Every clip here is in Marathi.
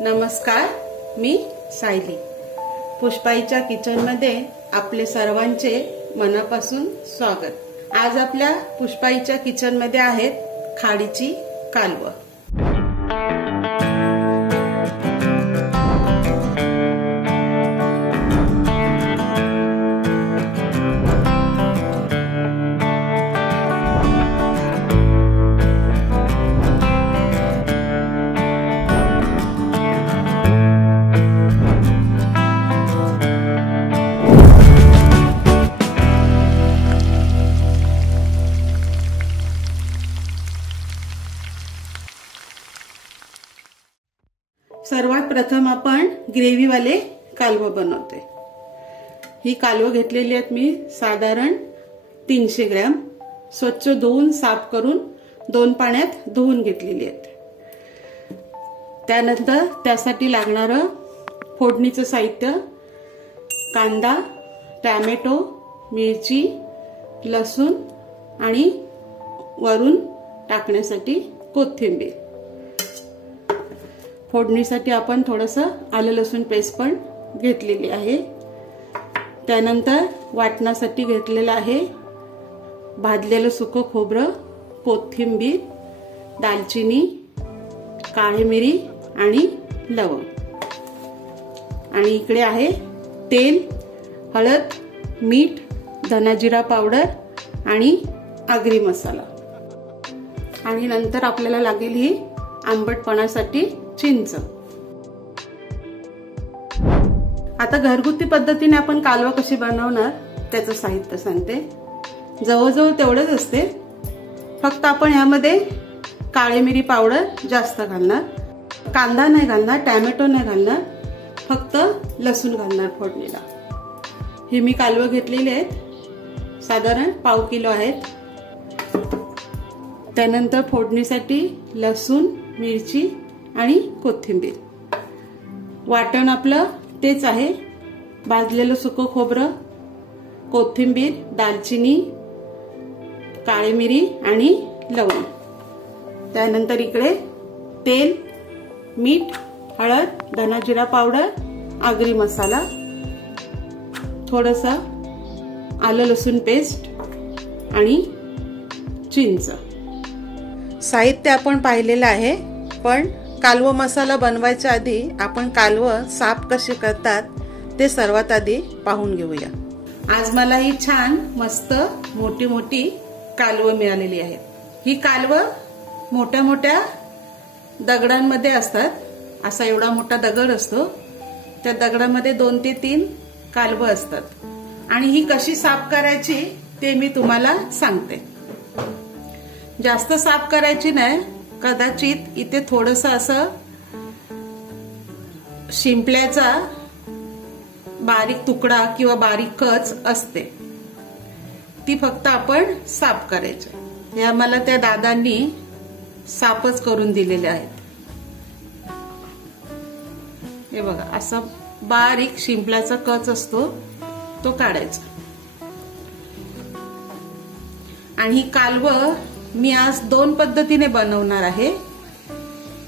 नमस्कार, मी सायली. पुष्पाईच्या किचनमध्ये आपले सर्वांचे मनापासून स्वागत. आज आपल्या पुष्पाईच्या किचनमध्ये आहेत खाडीची कालवं. सर्वात प्रथम आपण ग्रेव्हीवाले कालवं बनवते. ही कालवं घेतलेली आहेत मी साधारण 300 ग्रॅम. स्वच्छ धुवून साफ करून 2 पाण्यात धुवून घेतलेली आहेत. त्यानंतर त्यासाठी लागणारं फोडणीचं साहित्य: कांदा, टोमॅटो, मिरची, लसूण आणि वरून टाकण्यासाठी कोथिंबीर. फोडणीसाठी आपण थोडंसं आलं लसूण पेस्ट पण घेतलेली आहे. त्यानंतर वाटणासाठी घेतलेलं आहे भाजलेलं सुकं खोबरं, कोथिंबीर, दालचिनी, काळी मिरी आणि लवंग. आणि इकडे आहे तेल, हळद, मीठ, धना जिरा पावडर आणि आगरी मसाला. आणि नंतर आपल्याला लागेल ही आंबटपणासाठी चिंच. आता घरगुती पद्धतीने आपण कालवं कशी बनवणार त्याचं साहित्य सांगते. जवळजवळ तेवढंच असते, फक्त आपण यामध्ये काळी मिरी पावडर जास्त घालणार, कांदा नाही घालणार, टोमॅटो नाही घालणार, फक्त लसूण घालणार फोडणीला. हे मी कालवं घेतलेली आहेत, साधारण पाव किलो आहेत. त्यानंतर फोडणीसाठी लसूण, मिरची आणि कोथिंबीर. वाटण आपलं तेच आहे: भाजलेलं सुकं खोबरं, कोथिंबीर, दालचिनी, काळी मिरी आणि लवंग. त्यानंतर इकडे तेल, मीठ, हळद, धना जिरा पावडर, आगरी मसाला, थोडंसं आलं लसूण पेस्ट आणि चिंच. साहित्य आपण पाहिलेलं आहे, पण कालवं मसाला बनवायच्या आधी आपण कालवं साफ कशी करतात ते सर्वात आधी पाहून घेऊया. आज मला ही छान मस्त मोठी मोठी कालवं मिळालेली आहेत. ही कालवं मोठ्या मोठ्या दगडांमध्ये असतात. असा एवढा मोठा दगड असतो, त्या दगडामध्ये 2 ते 3 कालवं असतात. आणि ही कशी साफ करायची ते मी तुम्हाला सांगते. जास्त साफ करायची नाही. कदाचित इथे थोडंसं असं शिंपल्याचा बारीक तुकडा किंवा बारीक कच असते, ती फक्त आपण साफ करायची. या मला त्या दादांनी साफच करून दिलेले आहेत. हे बघा, असा बारीक शिंपल्याचा कच असतो, तो काढायचा. आणि ही कालवं मी आज 2 पद्धतीने बनवणार आहे.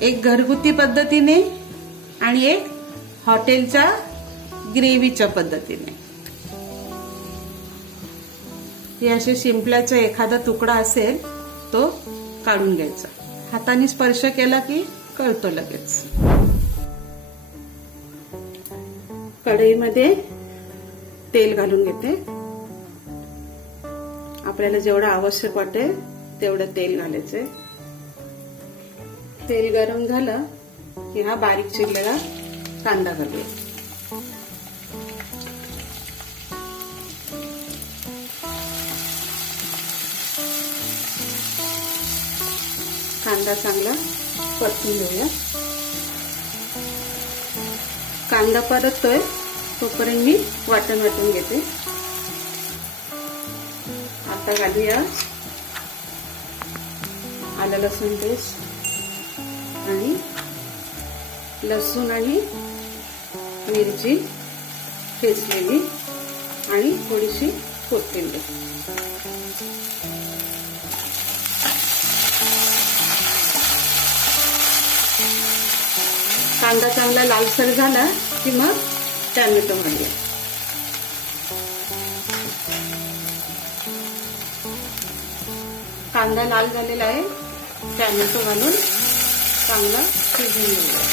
एक घरगुती पद्धतीने आणि एक हॉटेलच्या ग्रेव्हीच्या पद्धतीने. हे असे शिंपल्याचा एखादा तुकडा असेल तो काढून घ्यायचा. हाताने स्पर्श केला की कळतो लगेच. कढईमध्ये तेल घालून घेते. आपल्याला जेवढं आवश्यक वाटेल तेवढं तेल घालायचे. तेल गरम झालं की हा बारीक चिरलेला कांदा घालूया. कांदा चांगला परतून घेऊया. कांदा परततोय तोपर्यंत मी वाटण वाटून घेते. आता घालूया आलं लसूण पेस्ट आणि लसूण आणि मिरची ठेचलेली आणि थोडीशी कोथिंबीर. कांदा चांगला लालसर झाला की मग टॅमॅटो घालूया. कांदा लाल झालेला आहे. टॅमॅटो घालून चांगला शिजवून घेऊया.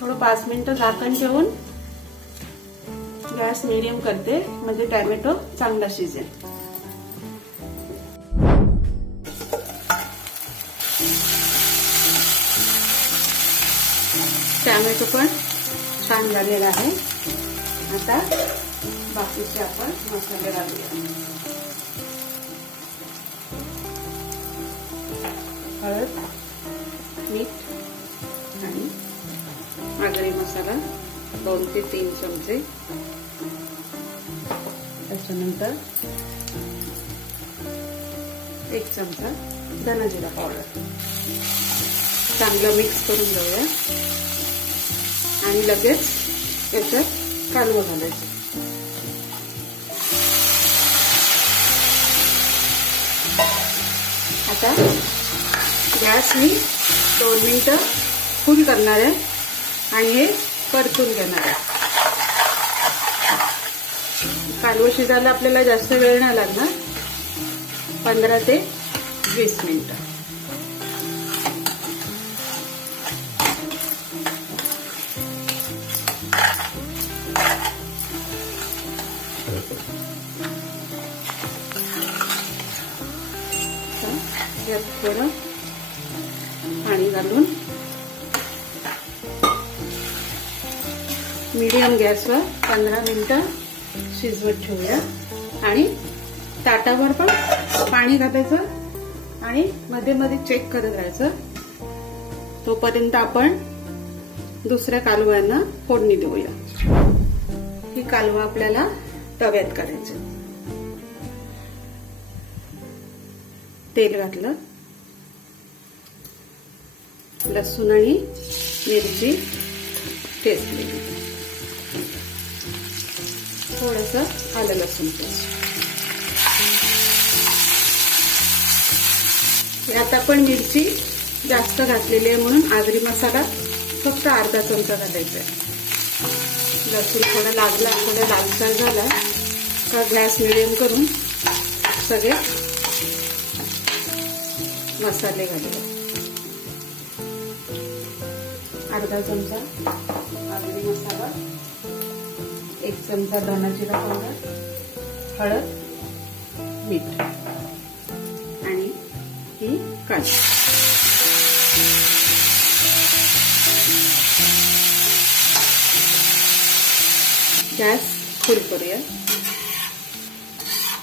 थोडं 5 मिनिटं झाकण ठेवून गॅस मीडियम करते, म्हणजे टॅमॅटो चांगला शिजेल. टॅमॅटो पण छान झालेला आहे. आता बाकीचे आपण मसाले घालूया. हळद, मीठ आणि आगरी मसाला 2 ते 3 चमचे. त्याच्यानंतर 1 चमचा धना जिरा पावडर. चांगलं मिक्स करून घेऊया आणि लगेच याच्यात कालवं घालायचं. आता गॅस मी 2 मिनिटं फुल करणार आहे आणि हे परतून घेणार आहे. कालवं शिजायला आपल्याला जास्त वेळ नाही लागणार, 15 ते 20 मिनिटं. यात थोडं पाणी घालून मीडियम गॅसवर 15 मिनिटं शिजवत ठेवूया. आणि ताटावर पण पाणी घालायचं आणि मध्ये मध्ये चेक करत राहायचं. तोपर्यंत आपण दुसऱ्या कालव्यांना फोडणी देऊया. ही कालवं आपल्याला तव्यात करायचं. तेल घातलं, लसूण आणि मिरची ठेचलेली, थोडंसं आलं लसूण पेस्ट. यात आपण मिरची जास्त घातलेली आहे म्हणून आगरी मसाला फक्त अर्धा चमचा घालायचा आहे. लसूण थोडं लागला, थोडं लालसर झाला का गॅस मिडियम करून सगळे मसाले घालूया. अर्धा चमचा आगरी मसाला, 1 चमचा धना जिरा पावडर, हळद, मीठ आणि ही काजू. गॅस फुल करूया.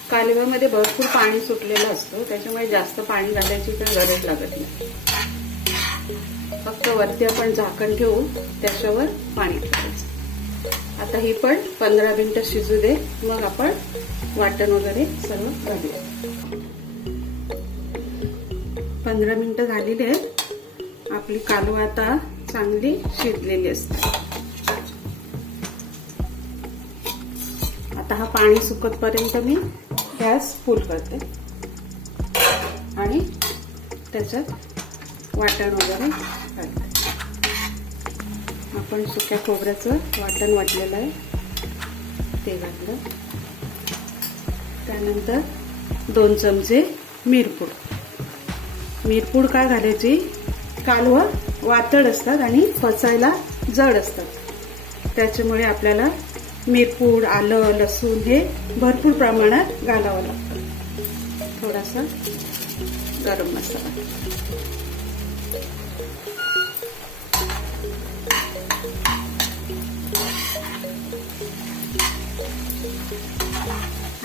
कालव्यामध्ये भरपूर पाणी सुटलेलं असतं, त्याच्यामुळे जास्त पाणी घालायची तर गरज लागत नाही. फक्त वरती आपण झाकण ठेवू, त्याच्यावर पाणी ठेवायचं. आता ही पण 15 मिनिटं शिजू दे, मग आपण वाटण वगैरे सर्व घालूया. 15 मिनिटं झालेली आहेत. आपली कालवं आता चांगली शिजलेली असते. आता हा पाणी सुकतपर्यंत मी गॅस फुल करते आणि त्याच्यात वाटण वगैरे घालते. आपण सुक्या खोबऱ्याचं वाटण वाटलेलं आहे ते घातलं. त्यानंतर 2 चमचे मिरपूड. मिरपूड काय घालायची, कालवं वातड असतात आणि पचायला जड असतात, त्याच्यामुळे आपल्याला मिरपूड, आलं, लसूण हे भरपूर प्रमाणात घालावं लागतं. थोडासा गरम मसाला,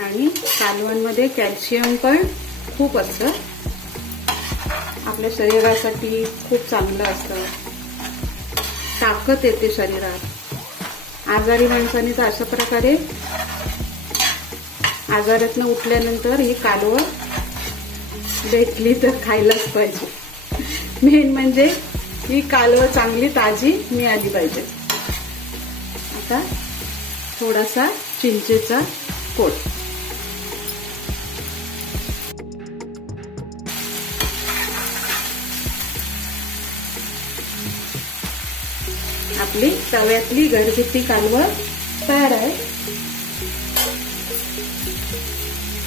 आणि कालवणमध्ये कॅल्शियम पण खूप असतं, आपल्या शरीरासाठी खूप चांगलं असतं. ताकद येते शरीरात. आजारी माणसांनी तर अशा प्रकारे आजारातनं उठल्यानंतर ही कालवं भेटली तर खायलाच पाहिजे. मेन म्हणजे ही कालवं चांगली ताजी मिळाली पाहिजे. आता थोडासा चिंचेचा कोट आपली तव्यातली घरगुती कालवं तयार आहे।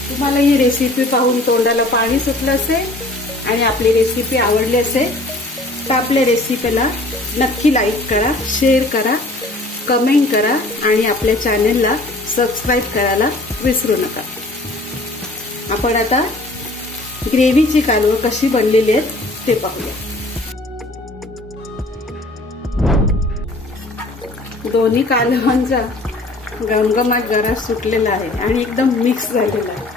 तुम्हाला ही रेसिपी पाहून तोंडाला पाणी सुटलं असेल आणि आपली रेसिपी आवडली असेल तर आपल्या रेसिपीला नक्की लाईक करा, शेअर करा, कमेंट करा आणि आपल्या चॅनलला सबस्क्राईब करायला विसरू नका। आपण आता ग्रेव्हीची कालवं कशी बनलेली आहेत ते पाहूया। दोन्ही कालवांचा घमघमाट जरा सुटलेला आहे आणि एकदम मिक्स झालेला आहे।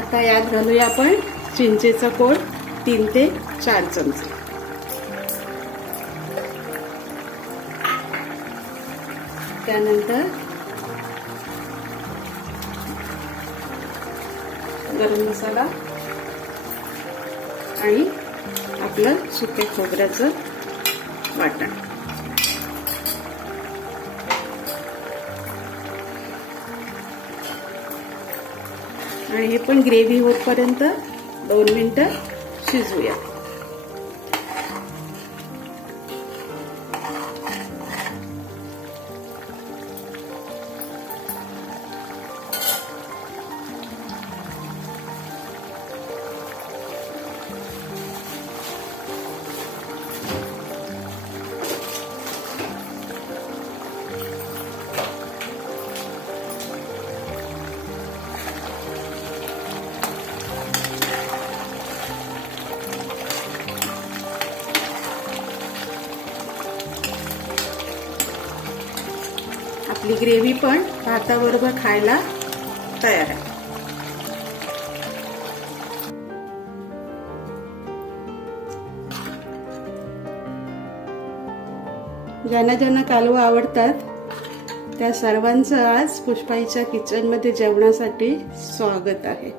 आता यात घालूया आपण चिंचेचा कोळ 3 ते 4 चमचे। त्यानंतर गरम मसाला आणि आपलं सुक्या खोबऱ्याचं वाटण। आणि हे पण ग्रेव्ही होईपर्यंत 2 मिनिटं शिजवूया। आपली ग्रेव्ही पण भाताबरोबर खायला तयार आहे। ज्यांना ज्यांना कालवं आवडतात त्या सर्वांचं आज पुष्पाईच्या किचनमध्ये जेवणासाठी स्वागत आहे।